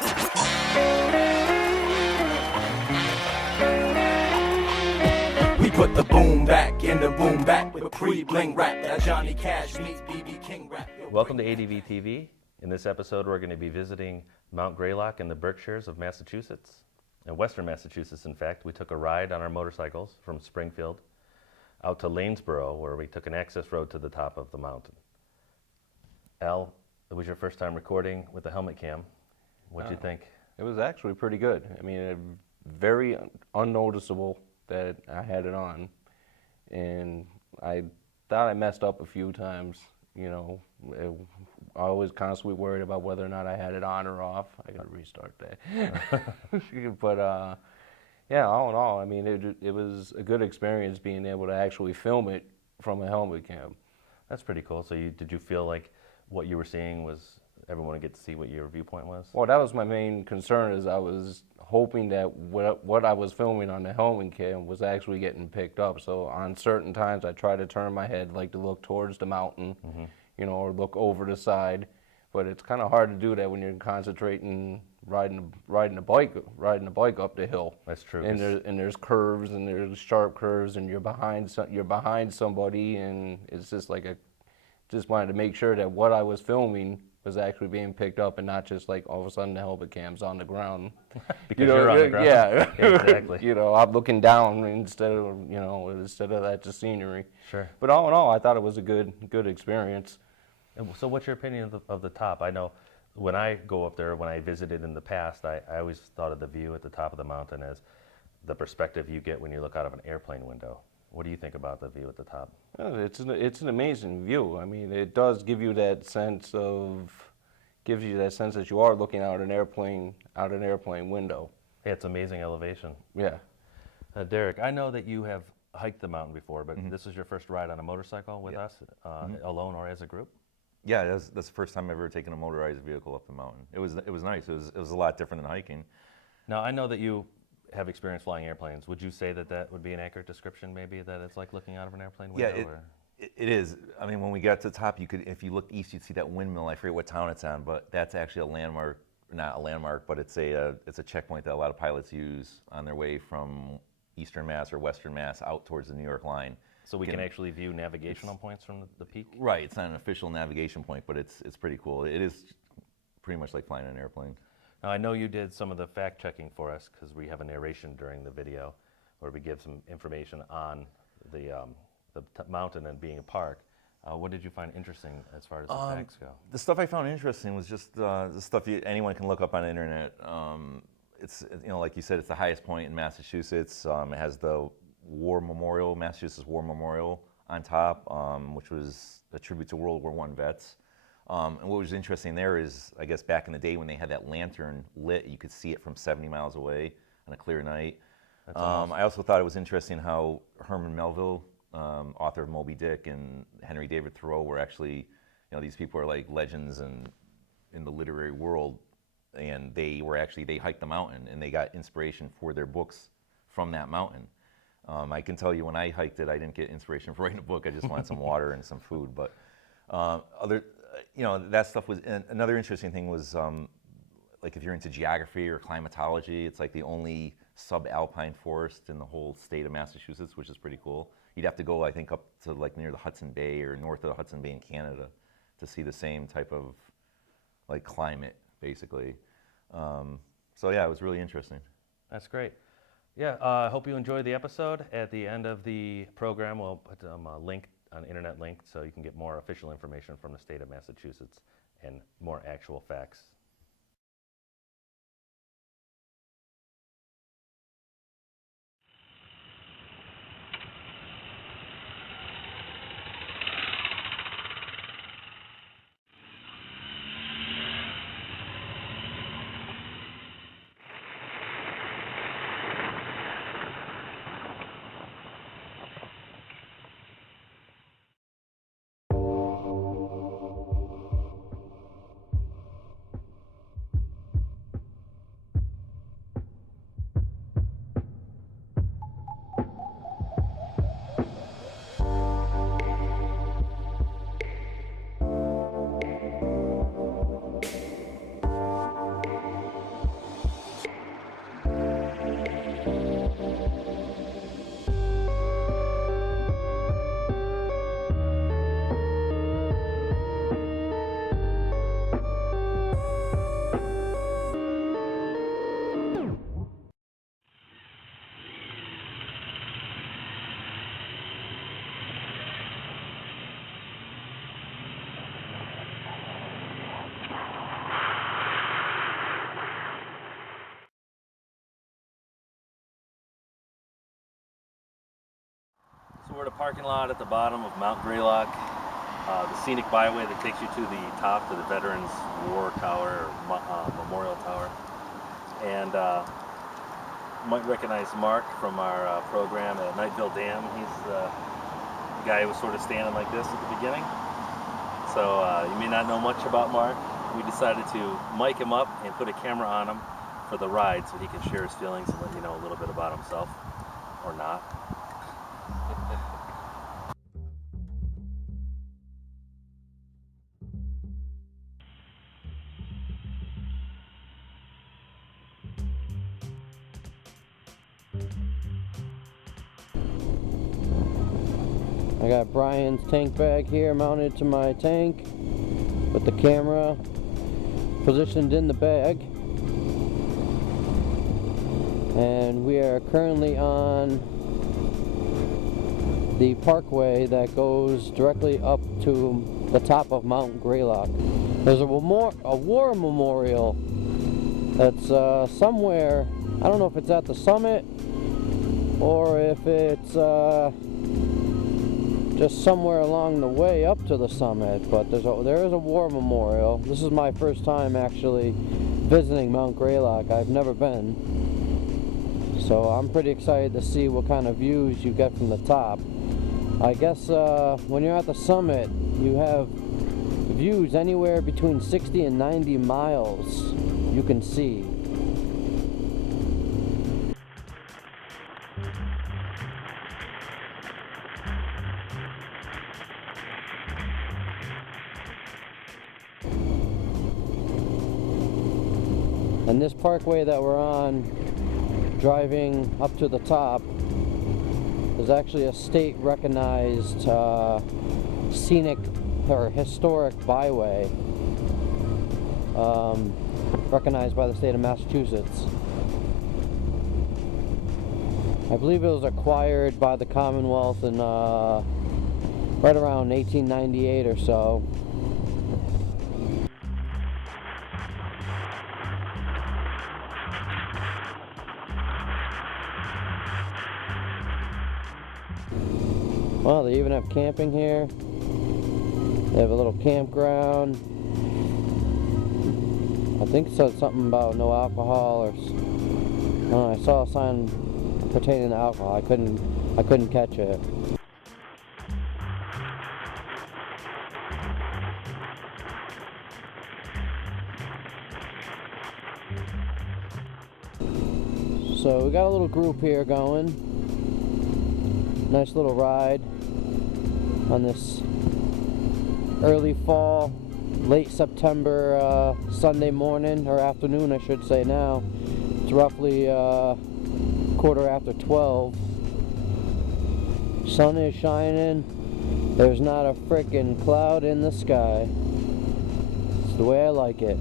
We put the boom back in the boom back with pre-bling rap. That Johnny Cash meets BB King rap. Welcome to ADV TV. In this episode, we're going to be visiting Mount Greylock in the Berkshires of Massachusetts. In western Massachusetts, in fact, we took a ride on our motorcycles from Springfield out to Lanesboro, where we took an access road to the top of the mountain. Al, it was your first time recording with the helmet cam. What'd you think? It was actually pretty good. I mean, very unnoticeable that I had it on, and I thought I messed up a few times. You know, I was constantly worried about whether or not I had it on or off. I got to restart that. But yeah, all in all, I mean, it was a good experience being able to actually film it from a helmet cam. That's pretty cool. So did you feel like what you were seeing was everyone would get to see what your viewpoint was? Well, that was my main concern, is I was hoping that what I was filming on the helmet cam was actually getting picked up. So on certain times I try to turn my head like to look towards the mountain, you know, or look over the side. But it's kind of hard to do that when you're concentrating riding a bike up the hill. That's true. And there's curves, and there's sharp curves, and you're behind somebody, and it's just like just wanted to make sure that what I was filming was actually being picked up, and not just like all of a sudden the helmet cam's on the ground. Because you're on the ground. Yeah, exactly. You know, I'm looking down instead of that the scenery. Sure. But all in all, I thought it was a good experience. And so what's your opinion of the top? I know when I go up there, when I visited in the past, I always thought of the view at the top of the mountain as the perspective you get when you look out of an airplane window. What do you think about the view at the top? It's an amazing view. I mean, it does give you that sense that you are looking out an airplane window. Yeah, it's amazing elevation. Yeah. Derek, I know that you have hiked the mountain before, but this is your first ride on a motorcycle with us, alone or as a group? Yeah, that's the first time I've ever taken a motorized vehicle up the mountain. It was nice. It was a lot different than hiking. Now, I know that you have experience flying airplanes. Would you say that would be an accurate description, maybe, that it's like looking out of an airplane window? Yeah, it is. I mean, when we got to the top, if you looked east, you'd see that windmill. I forget what town it's on, but that's actually a landmark. Not a landmark, but it's a checkpoint that a lot of pilots use on their way from Eastern Mass or Western Mass out towards the New York line. So we can actually view navigational points from the peak? Right. It's not an official navigation point, but it's pretty cool. It is pretty much like flying an airplane. Now, I know you did some of the fact-checking for us, because we have a narration during the video where we give some information on the mountain and being a park. What did you find interesting as far as the facts go? The stuff I found interesting was just the stuff anyone can look up on the internet. It's, you know, like you said, it's the highest point in Massachusetts. It has the Massachusetts War Memorial on top, which was a tribute to World War I vets. And what was interesting there is, I guess back in the day when they had that lantern lit, you could see it from 70 miles away on a clear night. That's awesome. I also thought it was interesting how Herman Melville, author of Moby Dick, and Henry David Thoreau were actually, you know, these people are like legends in the literary world, and they hiked the mountain, and they got inspiration for their books from that mountain. I can tell you when I hiked it, I didn't get inspiration for writing a book. I just wanted some water and some food. But that stuff was, and another interesting thing was, like if you're into geography or climatology, it's like the only subalpine forest in the whole state of Massachusetts, which is pretty cool. You'd have to go, I think, up to like near the Hudson Bay or north of the Hudson Bay in Canada to see the same type of like climate, basically. So yeah, it was really interesting. That's great. Yeah, I hope you enjoyed the episode. At the end of the program, we'll put a link, an internet link, so you can get more official information from the state of Massachusetts and more actual facts. we're at a parking lot at the bottom of Mount Greylock, the scenic byway that takes you to the top, to the Veterans War Tower, or Memorial Tower. And you might recognize Mark from our program at Nightville Dam. He's the guy who was sort of standing like this at the beginning. So you may not know much about Mark. We decided to mic him up and put a camera on him for the ride so he can share his feelings and let you know a little bit about himself, or not. I got Brian's tank bag here mounted to my tank with the camera positioned in the bag, and we are currently on the parkway that goes directly up to the top of Mount Greylock. There's a war memorial that's somewhere. I don't know if it's at the summit or if it's just somewhere along the way up to the summit, but there is a war memorial. This is my first time actually visiting Mount Greylock. I've never been, so I'm pretty excited to see what kind of views you get from the top. I guess when you're at the summit, you have views anywhere between 60 and 90 miles you can see. And this parkway that we're on, driving up to the top, is actually a state recognized scenic or historic byway, recognized by the state of Massachusetts. I believe it was acquired by the Commonwealth in right around 1898 or so. Well, they even have camping here. They have a little campground. I think it said something about no alcohol, or I saw a sign pertaining to alcohol. I couldn't catch it. So we got a little group here going. Nice little ride on this early fall, late September Sunday morning, or afternoon I should say now. It's roughly quarter after 12. Sun is shining. There's not a frickin' cloud in the sky. It's the way I like it.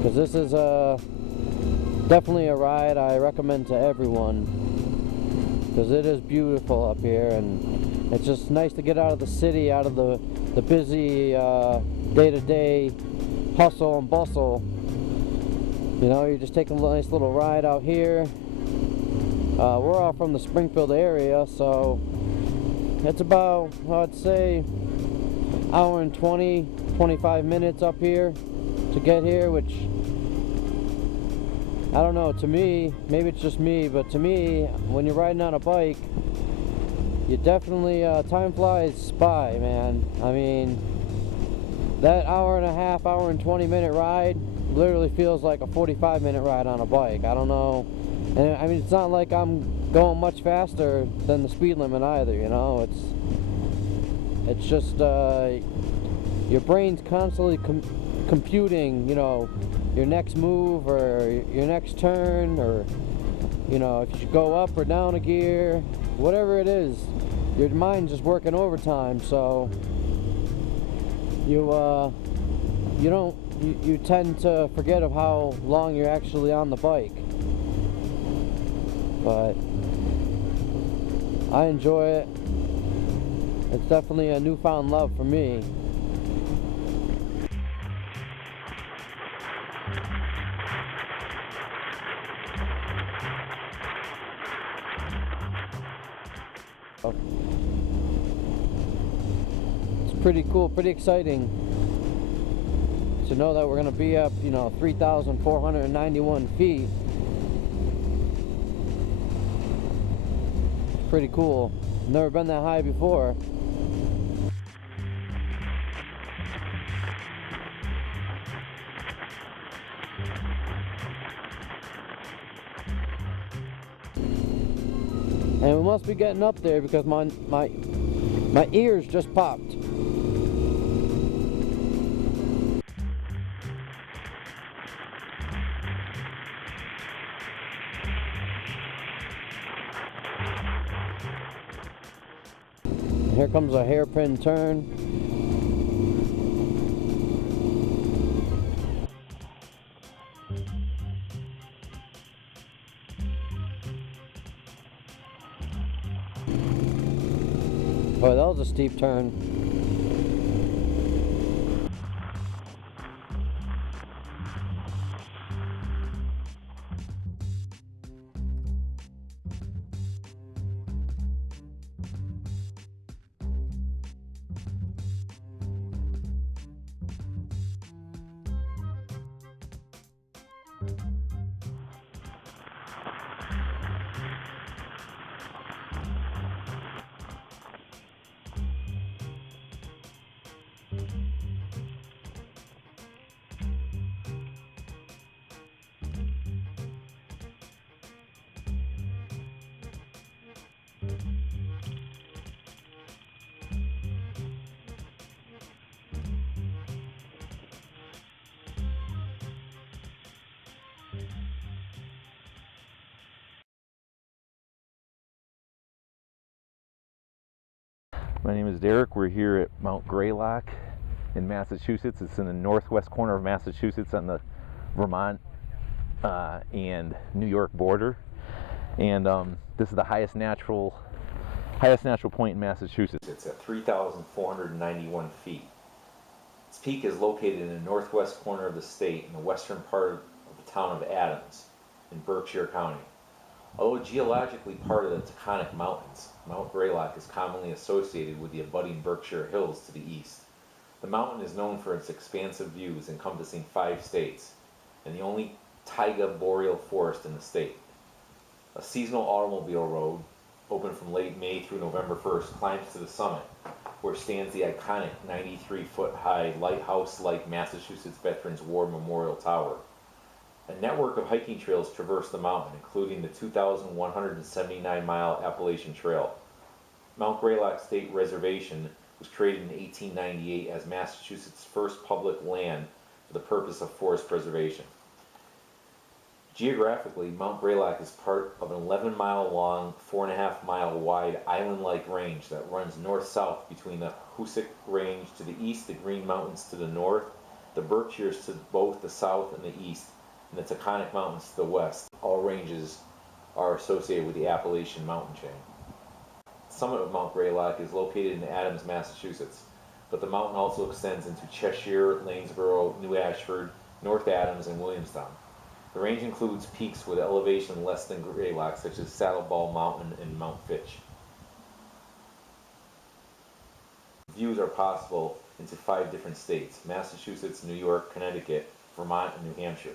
Because this is definitely a ride I recommend to everyone, because it is beautiful up here, and it's just nice to get out of the city, out of the busy day-to-day hustle and bustle. You know, you're just taking a nice little ride out here. We're all from the Springfield area, so it's about, I'd say, hour and 25 minutes up here to get here, which, I don't know, to me, maybe it's just me, but to me, when you're riding on a bike, you definitely, time flies by, man. I mean, that hour and a half, hour and 20-minute ride literally feels like a 45-minute ride on a bike. I don't know, and I mean, it's not like I'm going much faster than the speed limit either, you know. It's just, your brain's constantly computing, you know, your next move or your next turn, or, you know, if you should go up or down a gear, whatever it is, your mind's just working overtime. So you tend to forget of how long you're actually on the bike. But I enjoy it. It's definitely a newfound love for me. It's pretty cool, pretty exciting to know that we're going to be up, 3,491 feet. It's pretty cool. Never been that high before. And we must be getting up there because my ears just popped. Here comes a hairpin turn. Boy, that was a steep turn. My name is Derek. We're here at Mount Greylock in Massachusetts. It's in the northwest corner of Massachusetts on the Vermont and New York border. And this is the highest natural point in Massachusetts. It's at 3,491 feet. Its peak is located in the northwest corner of the state in the western part of the town of Adams in Berkshire County. Although geologically part of the Taconic Mountains, Mount Greylock is commonly associated with the abutting Berkshire Hills to the east. The mountain is known for its expansive views encompassing 5 states, and the only taiga boreal forest in the state. A seasonal automobile road, open from late May through November 1st, climbs to the summit, where stands the iconic 93-foot-high lighthouse-like Massachusetts Veterans War Memorial Tower. A network of hiking trails traverse the mountain, including the 2,179-mile Appalachian Trail. Mount Greylock State Reservation was created in 1898 as Massachusetts' first public land for the purpose of forest preservation. Geographically, Mount Greylock is part of an 11-mile-long, 4.5-mile-wide island-like range that runs north-south between the Hoosick Range to the east, the Green Mountains to the north, the Berkshires to both the south and the east, and the Taconic Mountains to the west. All ranges are associated with the Appalachian mountain chain. The summit of Mount Greylock is located in Adams, Massachusetts, but the mountain also extends into Cheshire, Lanesborough, New Ashford, North Adams, and Williamstown. The range includes peaks with elevation less than Greylock, such as Saddle Ball Mountain and Mount Fitch. Views are possible into 5 different states: Massachusetts, New York, Connecticut, Vermont, and New Hampshire.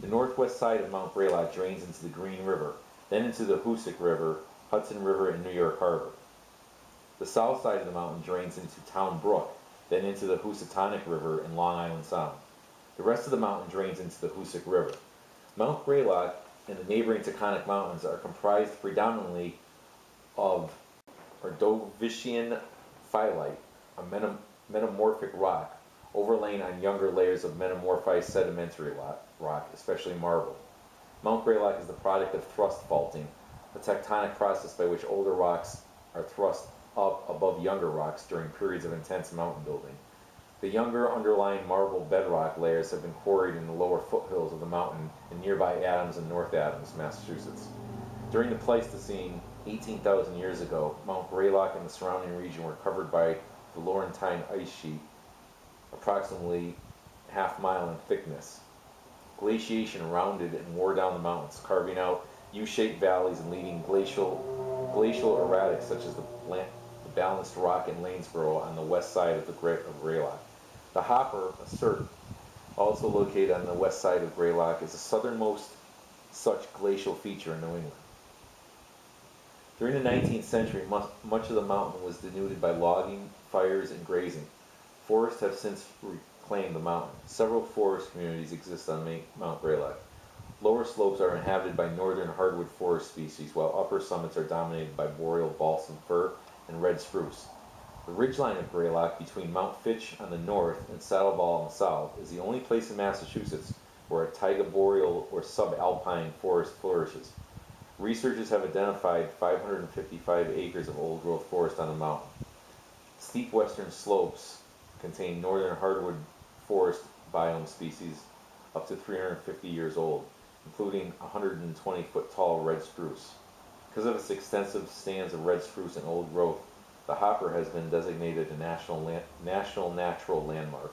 The northwest side of Mount Greylock drains into the Green River, then into the Hoosick River, Hudson River, and New York Harbor. The south side of the mountain drains into Town Brook, then into the Housatonic River and Long Island Sound. The rest of the mountain drains into the Hoosick River. Mount Greylock and the neighboring Taconic Mountains are comprised predominantly of Ordovician phyllite, a metamorphic rock, overlain on younger layers of metamorphized sedimentary rock, especially marble. Mount Greylock is the product of thrust faulting, a tectonic process by which older rocks are thrust up above younger rocks during periods of intense mountain building. The younger underlying marble bedrock layers have been quarried in the lower foothills of the mountain in nearby Adams and North Adams, Massachusetts. During the Pleistocene, 18,000 years ago, Mount Greylock and the surrounding region were covered by the Laurentine ice sheet, approximately half-mile in thickness. Glaciation rounded and wore down the mountains, carving out U-shaped valleys and leaving glacial erratics such as the balanced rock in Lanesboro on the west side of Greylock. The Hopper, a cirque, also located on the west side of Greylock, is the southernmost such glacial feature in New England. During the 19th century, much of the mountain was denuded by logging, fires, and grazing. Forests have since reclaimed the mountain. Several forest communities exist on Mount Greylock. Lower slopes are inhabited by northern hardwood forest species, while upper summits are dominated by boreal balsam fir and red spruce. The ridgeline of Greylock between Mount Fitch on the north and Saddleball on the south is the only place in Massachusetts where a taiga boreal or subalpine forest flourishes. Researchers have identified 555 acres of old-growth forest on the mountain. Steep western slopes contain northern hardwood forest biome species up to 350 years old, including 120-foot-tall red spruce. Because of its extensive stands of red spruce and old growth, the Hopper has been designated a national natural landmark.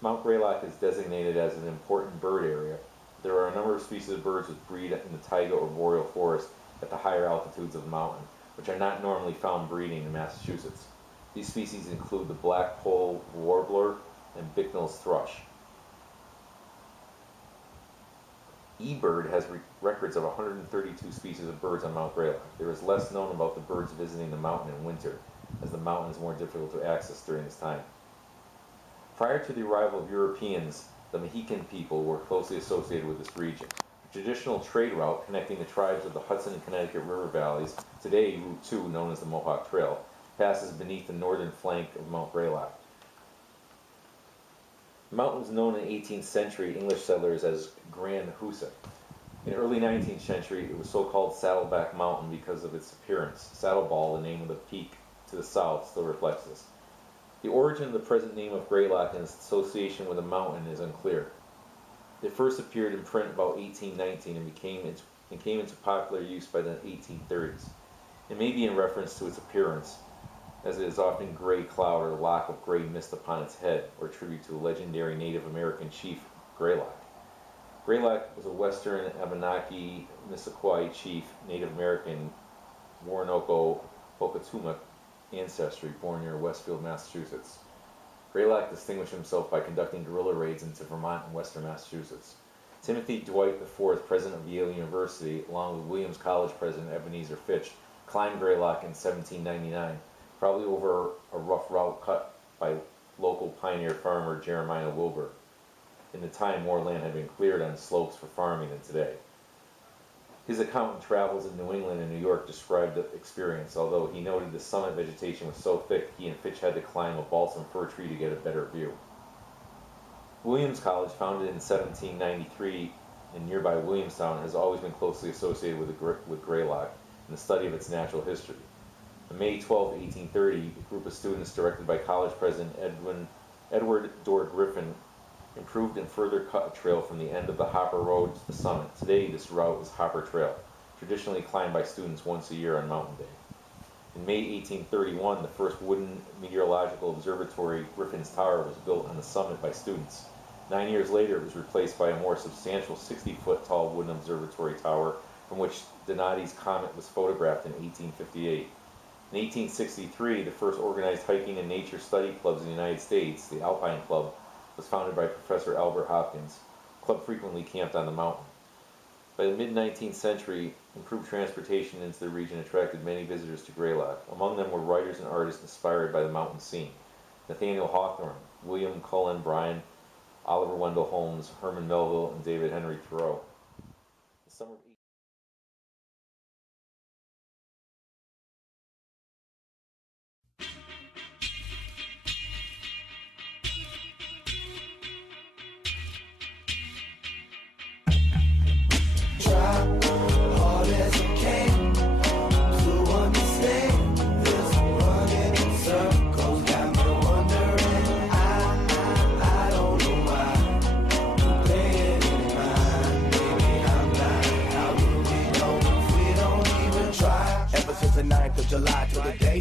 Mount Greylock is designated as an important bird area. There are a number of species of birds which breed in the taiga or boreal forest at the higher altitudes of the mountain, which are not normally found breeding in Massachusetts. These species include the black-poll warbler and Bicknell's thrush. eBird has records of 132 species of birds on Mount Greylock. There is less known about the birds visiting the mountain in winter, as the mountain is more difficult to access during this time. Prior to the arrival of Europeans, the Mohican people were closely associated with this region. The traditional trade route connecting the tribes of the Hudson and Connecticut River valleys, today Route 2, known as the Mohawk Trail, passes beneath the northern flank of Mount Greylock. The mountain was known in 18th century English settlers as Grand Hoosac. In the early 19th century, it was so-called Saddleback Mountain because of its appearance. Saddleball, the name of the peak to the south, still reflects this. The origin of the present name of Greylock and its association with the mountain is unclear. It first appeared in print about 1819 and came into popular use by the 1830s. It may be in reference to its appearance, as it is often gray cloud or a lock of gray mist upon its head, or tribute to the legendary Native American chief Greylock. Greylock was a western Abenaki Missisquoi chief, Native American Woronoko Pocatumac ancestry, born near Westfield, Massachusetts. Greylock distinguished himself by conducting guerrilla raids into Vermont and western Massachusetts. Timothy Dwight IV, president of Yale University, along with Williams College president Ebenezer Fitch, climbed Greylock in 1799, probably over a rough route cut by local pioneer farmer Jeremiah Wilbur. In the time, more land had been cleared on slopes for farming than today. His account in Travels in New England and New York described the experience, although he noted the summit vegetation was so thick he and Fitch had to climb a balsam fir tree to get a better view. Williams College, founded in 1793 in nearby Williamstown, has always been closely associated with Greylock and the study of its natural history. On May 12, 1830, a group of students directed by college president Edward Dorr Griffin improved and further cut a trail from the end of the Hopper Road to the summit. Today, this route is Hopper Trail, traditionally climbed by students once a year on Mountain Day. In May 1831, the first wooden meteorological observatory, Griffin's Tower, was built on the summit by students. 9 years later, it was replaced by a more substantial 60-foot tall wooden observatory tower from which Donati's comet was photographed in 1858. In 1863, the first organized hiking and nature study clubs in the United States, the Alpine Club, was founded by Professor Albert Hopkins. The club frequently camped on the mountain. By the mid-19th century, improved transportation into the region attracted many visitors to Greylock. Among them were writers and artists inspired by the mountain scene. Nathaniel Hawthorne, William Cullen Bryant, Oliver Wendell Holmes, Herman Melville, and David Henry Thoreau. The summer of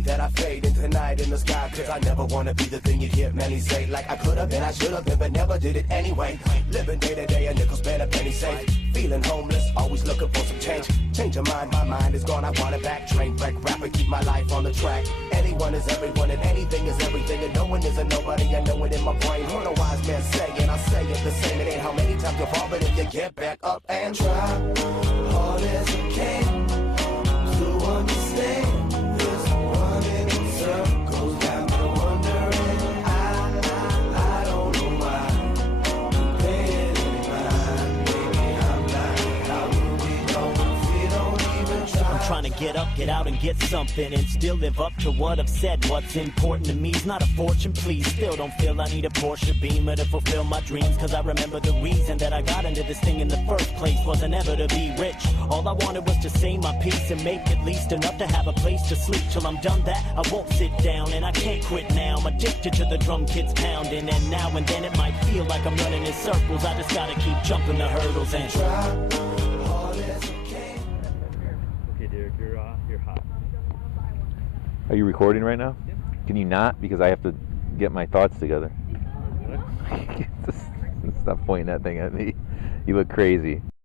that I fade into night in the sky. Cause I never wanna be the thing you hear many say. Like I could've been, I should've been, but never did it anyway. Living day to day, a nickel spent, a penny safe. Feeling homeless, always looking for some change. Change your mind, my mind is gone, I want it back. Train wreck, rapper, keep my life on the track. Anyone is everyone and anything is everything. And no one is a nobody, I know it in my brain. Heard a wise man say, and I say it the same. It ain't how many times you fall, but if you get back up and try hard as you can to understand this running in circles got me wondering. I don't know why I'm paying any mind. Maybe I'm blind. I really don't if you don't even try. I'm trying to get up, get out and get something and still live up to what I've said. What's important to me is not a fortune, please. Still don't feel I need a Porsche Beamer to fulfill my dreams. Cause I remember the reason that I got into this thing in the first place wasn't ever to be rich. All I wanted was to say my piece and make at least enough to have a place to sleep. Till I'm done that, I won't sit down and I can't quit now. I'm addicted to the drum kits pounding, and now and then it might feel like I'm running in circles. I just gotta keep jumping the hurdles and try hard as you can. Okay, Derek, you're hot. Are you recording right now? Can you not? Because I have to get my thoughts together. Stop pointing that thing at me. You look crazy.